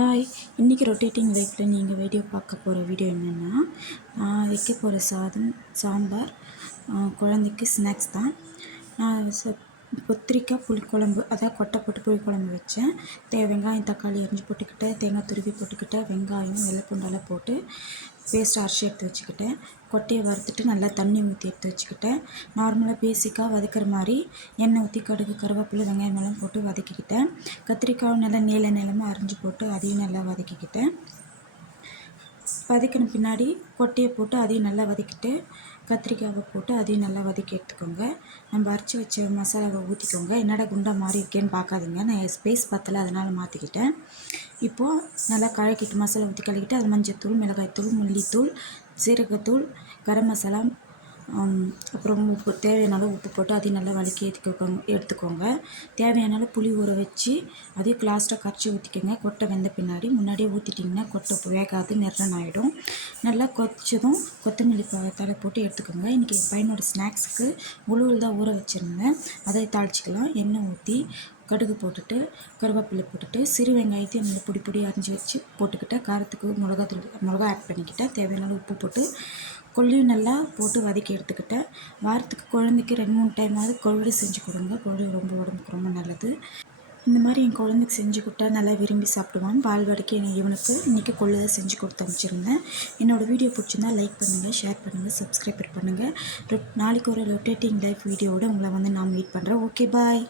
Hi, இன்றைக்கி rotating லைஃப்பில் நீங்கள் வீடியோ பார்க்க போகிற வீடியோ என்னென்னா, நான் வைக்க போகிற சாதம், சாம்பார், குழந்தைக்கு ஸ்நாக்ஸ் தான். நான் பொத்திரிக்காய் புளிக்குழம்பு, அதாவது கொட்டை போட்டு புளிக்குழம்பு வச்சேன். வெங்காயம் தக்காளி அரிஞ்சு போட்டுக்கிட்டேன், தேங்காய் துருவி போட்டுக்கிட்டேன், வெங்காயம் வெள்ளைப்பூண்டெல்லாம் போட்டு பேஸ்ட் அரைச்சி எடுத்து வச்சுக்கிட்டேன். கொட்டையை வறுத்துட்டு நல்லா தண்ணி ஊற்றி எடுத்து வச்சுக்கிட்டேன். நார்மலாக பேசிக்காக வதக்கிற மாதிரி எண்ணெய் ஊற்றி கடுகு கருவேப்பிலை வெங்காயம் எல்லாம் போட்டு வதக்கிக்கிட்டேன். கத்திரிக்காய் நல்லா நீளமாக அரிஞ்சு போட்டு அதையும் நல்லா வதக்கிக்கிட்டேன். வதக்கின பின்னாடி கொட்டையை போட்டு அதையும் நல்லா வதக்கிட்டு கத்திரிக்காவை போட்டு அதையும் நல்லா வதக்கி எடுத்துக்கோங்க. நம்ம அரைச்சி வச்ச மசாலாவை ஊற்றிக்கோங்க. என்னடா குண்டா மாறி இருக்கேன்னு பார்க்காதீங்க, நான் ஸ்பேஸ் பத்தலை அதனால் மாற்றிக்கிட்டேன். இப்போது நல்லா கலக்கிட்டு மசாலா ஊற்றி கலக்கிட்டு அது மஞ்சள்தூள், மிளகாய்த்தூள், மல்லித்தூள், சீரகத்தூள், கரம் மசாலா, அப்புறம் உப்பு, தேவையான அளவு உப்பு போட்டு அதையும் நல்லா வதக்கி எடுத்துக்கோங்க. தேவையான அளவு புளி ஊற வச்சு அதையும் லாஸ்ட்டாக கரைச்சி ஊற்றிக்கோங்க. கொட்டை வெந்த பின்னாடி முன்னாடியே ஊற்றிட்டிங்கன்னா கொட்டை வேகாது, நிறன் ஆகிடும். நல்லா கொதிச்சதும் கொத்தமல்லி தழை போட்டு எடுத்துக்கோங்க. இன்றைக்கி பையனோட ஸ்நாக்ஸுக்கு உளுவில் தான் ஊற வச்சுருந்தேன், அதை தாளிச்சிக்கலாம். எண்ணெய் ஊற்றி கடுகு போட்டுட்டு கருவேப்பிலை போட்டுட்டு சிறு வெங்காயத்தையும் அந்த பொடி அரிஞ்சு வச்சு போட்டுக்கிட்டேன். காரத்துக்கு மிளகா ஆட் பண்ணிக்கிட்டேன். தேவையான அளவு உப்பு போட்டு கொள்ளியும் நல்லா போட்டு வதக்கி எடுத்துக்கிட்டேன். வாரத்துக்கு குழந்தைக்கு 2-3 டைமாவது கொள்ளு செஞ்சு கொடுங்க. கொள்ளு ரொம்ப உடம்புக்கு ரொம்ப நல்லது. இந்த மாதிரி என் குழந்தைக்கு செஞ்சு கொடுத்தா நல்லா விரும்பி சாப்பிடுவான். பால்வாடிக்கு இவனுக்கு இன்றைக்கி கொள்ளு தான் செஞ்சு கொடுத்து அனுப்பிச்சிருந்தேன். என்னோடய வீடியோ பிடிச்சிருந்தா லைக் பண்ணுங்கள், ஷேர் பண்ணுங்கள், சப்ஸ்கிரைப் பண்ணுங்கள். நாளைக்கு ஒரு ரொட்டேட்டிங் லைஃப் வீடியோவோட உங்களை நான் மீட் பண்ணுறேன். ஓகே, பாய்.